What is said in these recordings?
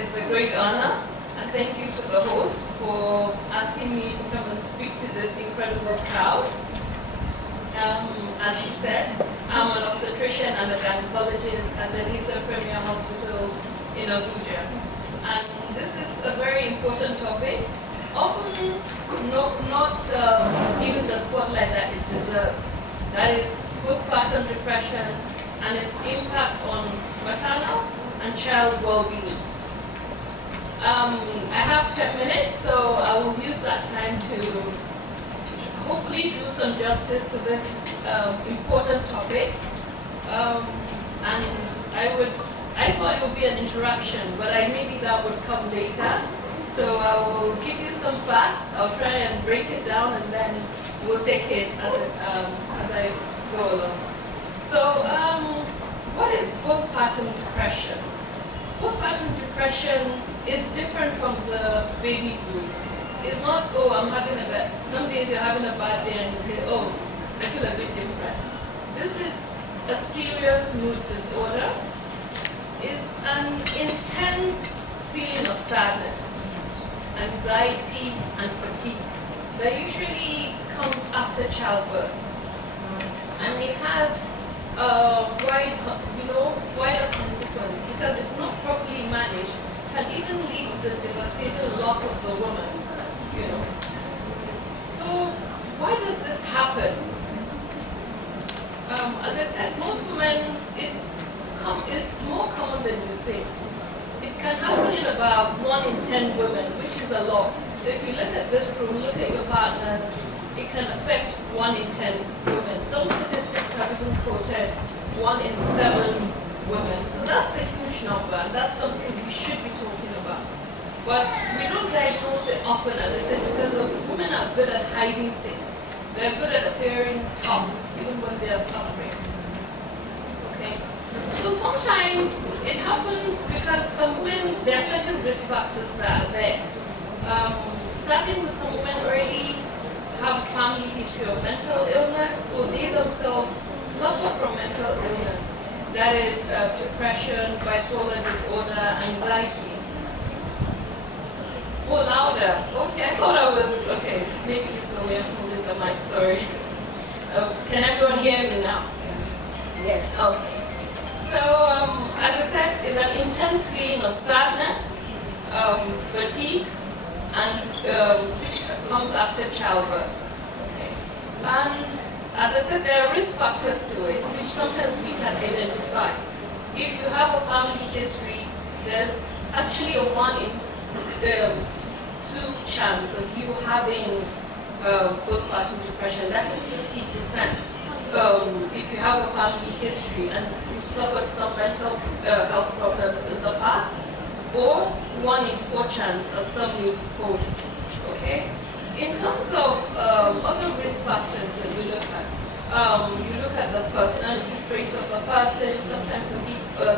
It's a great honor, and thank you to the host for asking me to come and speak to this incredible crowd. As she said, I'm an obstetrician and a gynecologist at the Lisa Premier Hospital in Abuja. And this is a very important topic, often not given the spotlight that it deserves. That is postpartum depression and its impact on maternal and child well-being. I have 10 minutes, so I will use that time to hopefully do some justice to this important topic. And I thought it would be an introduction, but maybe that would come later. So I will give you some facts. I'll try and break it down, and then we'll take it as I go along. So, what is postpartum depression? Postpartum depression is different from the baby blues. It's not, oh, I'm having a bad, some days you're having a bad day and you say, oh, I feel a bit depressed. This is a serious mood disorder. It's an intense feeling of sadness, anxiety, and fatigue that usually comes after childbirth. And it has a wider consequence because if not properly managed, can even lead to the devastating loss of the woman, So why does this happen? As I said, most women, it's more common than you think. It can happen in about 1 in 10 women, which is a lot. So if you look at this room, look at your partners, it can affect 1 in 10 women. Some statistics have even quoted 1 in 7 women. So that's a huge number, and that's something we should be talking about. But we don't diagnose it often, as I said, because women are good at hiding things. They're good at appearing tough, even when they are suffering. Okay? So sometimes it happens because some women, there are certain risk factors that are there. Starting with some women already have a family history of mental illness, or they themselves suffer from mental illness. That is depression, bipolar disorder, anxiety. Oh, louder. Okay, I thought I was, okay, maybe it's the way I'm holding the mic, sorry. Can everyone hear me now? Yes. Okay. So, as I said, it's an intense feeling of sadness, fatigue, and which comes after childbirth. Okay. And as I said, there are risk factors to it, which sometimes we can identify. If you have a family history, there's actually a 1 in 2 chance of you having postpartum depression. That is 50%. If you have a family history and you've suffered some mental health problems in the past, or 1 in 4 chance, as some may quote. Okay? In terms of other risk factors that you look at the personality traits of a person. Sometimes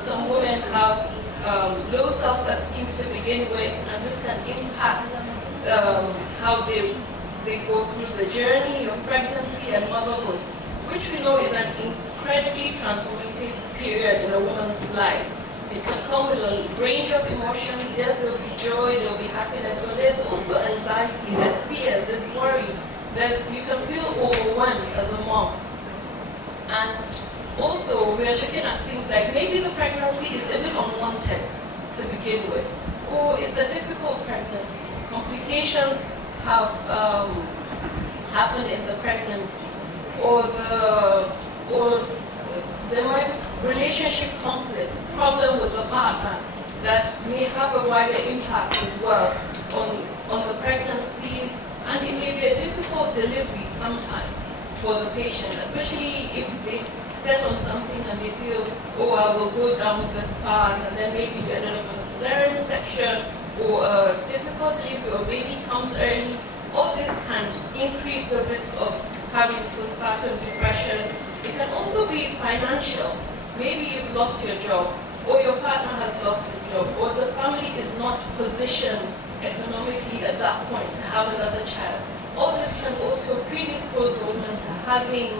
some women have low self-esteem to begin with, and this can impact how they go through the journey of pregnancy and motherhood, which we know is an incredibly transformative period in a woman's life. It can come with a range of emotions. Yes, there'll be joy, there'll be happiness, but there's also anxiety, there's fear, there's worry. You can feel overwhelmed as a mom. And also, we're looking at things like maybe the pregnancy is even unwanted to begin with, or it's a difficult pregnancy. Complications have happened in the pregnancy, or there might be relationship conflicts, problem with the partner that may have a wider impact as well on the pregnancy, and it may be a difficult delivery sometimes for the patient, especially if they set on something and they feel, oh, I will go down this path, and then maybe you ended up in a cesarean section, or a difficult delivery, or baby comes early. All this can increase the risk of having postpartum depression. It can also be financial. Maybe you've lost your job, or your partner has lost his job, or the family is not positioned economically at that point to have another child. All this can also predispose the woman to having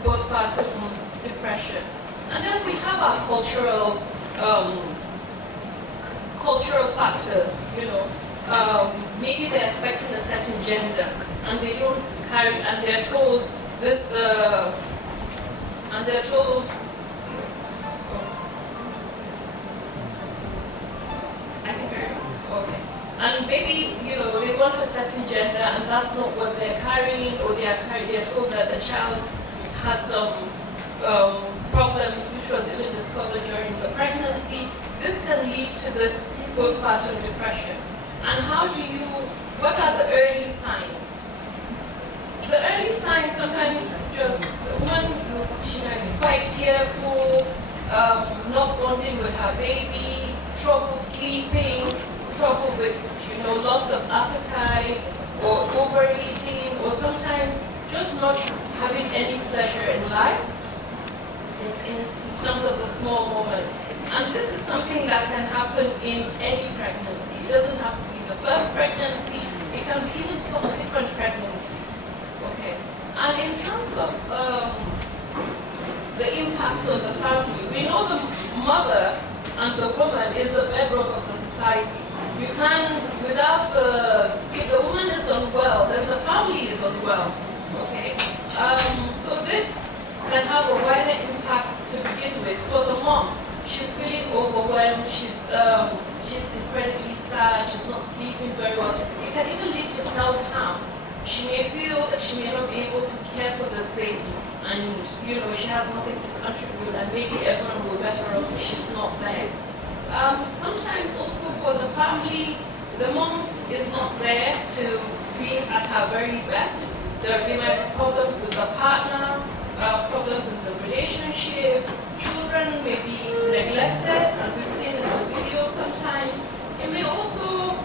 postpartum depression. And then we have our cultural cultural factors, maybe they're expecting a certain gender, and they don't carry, and they're told this, and they're told, okay, and maybe, they want a certain gender, and that's not what they're carrying, or they're told that the child has some problems, which was even discovered during the pregnancy. This can lead to this postpartum depression. And what are the early signs? The early signs sometimes is just the woman, she might be quite tearful, not bonding with her baby, trouble sleeping, trouble with, loss of appetite, or overeating, or sometimes just not having any pleasure in life in terms of the small moments. And this is something that can happen in any pregnancy. It doesn't have to be the first pregnancy. It can be even subsequent pregnancies. Okay. And in terms of the impact on the family, we know the mother and the woman is the bedrock of the society. You can, if the woman is unwell, then the family is unwell. Okay. So this can have a wider impact to begin with. For the mom, she's feeling overwhelmed, she's incredibly sad, she's not sleeping very well. It can even lead to self-harm. She may feel that she may not be able to care for this baby, and she has nothing to contribute, and maybe everyone will better off if she's not there. Sometimes also for the family, the mom is not there to be at her very best. There might be problems with the partner, problems in the relationship. Children may be neglected, as we've seen in the video sometimes. It may also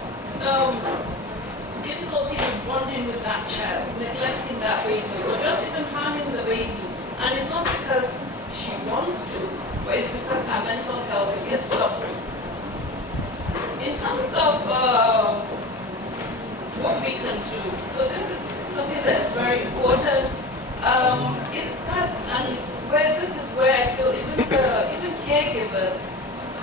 difficulty in bonding with that child, neglecting that baby, or just even harming the baby. And it's not because she wants to, but it's because her mental health is suffering. In terms of what we can do, so this is something that is very important. It starts, and this is where I feel even caregivers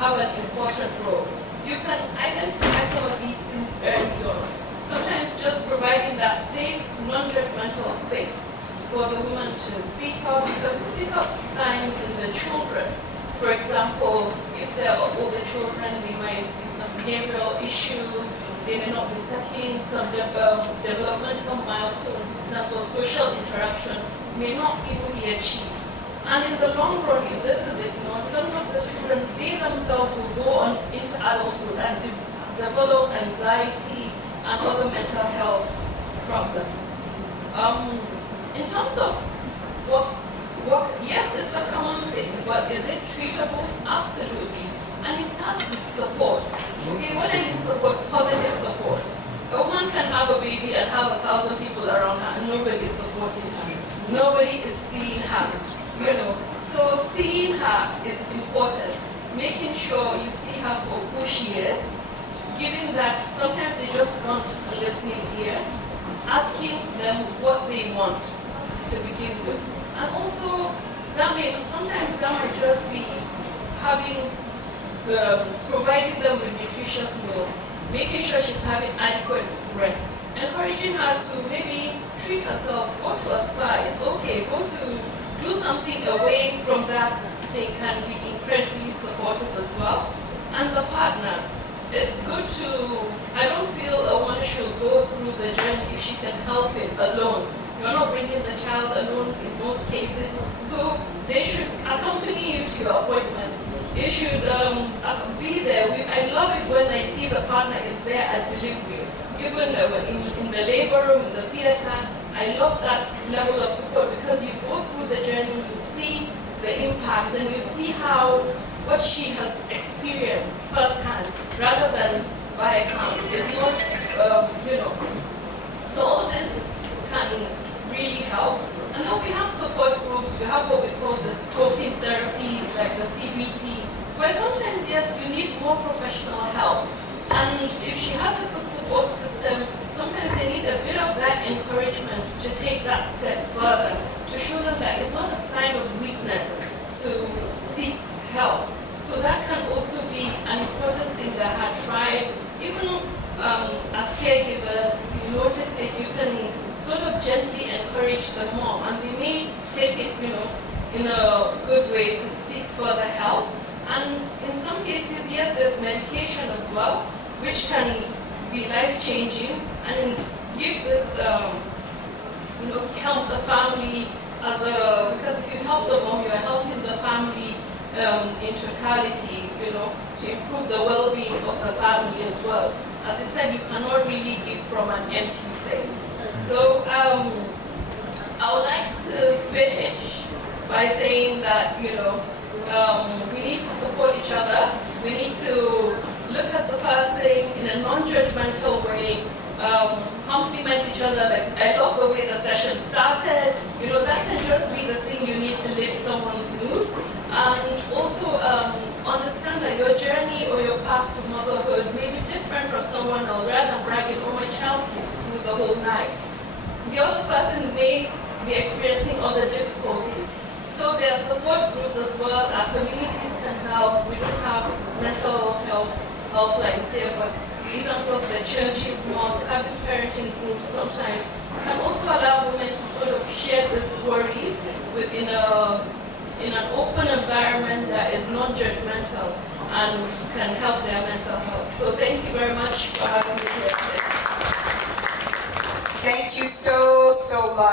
have an important role. You can identify some of these things early on. Sometimes just providing that safe, non-judgmental space for the woman to speak up. You can pick up signs in the children. For example, if there are older children, there might be some behavioral issues. They may not be settling, some developmental milestones in terms of social interaction may not even be achieved. And in the long run, if this is ignored, some of the children, they themselves will go on into adulthood and develop anxiety and other mental health problems. In terms of yes, it's a common thing, but is it treatable? Absolutely. And it starts with support. Okay, what I mean support, positive support. A woman can have a baby and have 1,000 people around her and nobody is supporting her. Nobody is seeing her, So seeing her is important. Making sure you see her for who she is. Giving that, sometimes they just want a listening ear. Asking them what they want to begin with. And also, sometimes that might just be providing them with nutritious milk, making sure she's having adequate rest, encouraging her to maybe treat herself, go to a spa, it's okay, go to do something away from that thing can be incredibly supportive as well. And the partners, it's good to, I don't feel a woman should go through the journey if she can help it alone. You're not bringing the child alone in most cases, so they should accompany you to your appointments. They should be there. I love it when I see the partner is there at delivery. Even in the labor room, in the theater, I love that level of support because you go through the journey, you see the impact, and you see what she has experienced firsthand, rather than by account. It's not, So all this can really help. And then we have support groups. We have what we call the talking therapies, like the CBT, where sometimes, yes, you need more professional help. And if she has a good support system, sometimes they need a bit of that encouragement to take that step further, to show them that it's not a sign of weakness to seek help. So that can also be an important thing that her tribe as caregivers, if you notice it, you can sort of gently encourage the mom, and they may take it, in a good way to seek further help. And in some cases, yes, there's medication as well, which can be life-changing and give this, help the family because if you help the mom, you're helping the family in totality, to improve the well-being of the family as well. As I said, you cannot really give from an empty place. So I would like to finish by saying that, we need to support each other. We need to look at the person in a non-judgmental way, compliment each other. Like, I love the way the session started. That can just be the thing you need to lift someone's mood. And also understand that your journey or your path to motherhood may be different from someone else. Rather than bragging, oh, my child sleeps through the whole night, the other person may be experiencing other difficulties. So there are support groups as well. Our communities can help. We don't have mental health helplines here, but in terms of the churches, mosques, having parenting groups sometimes can also allow women to sort of share these worries within in an open environment that is non-judgmental and can help their mental health. So thank you very much for having me here today. Thank you so much.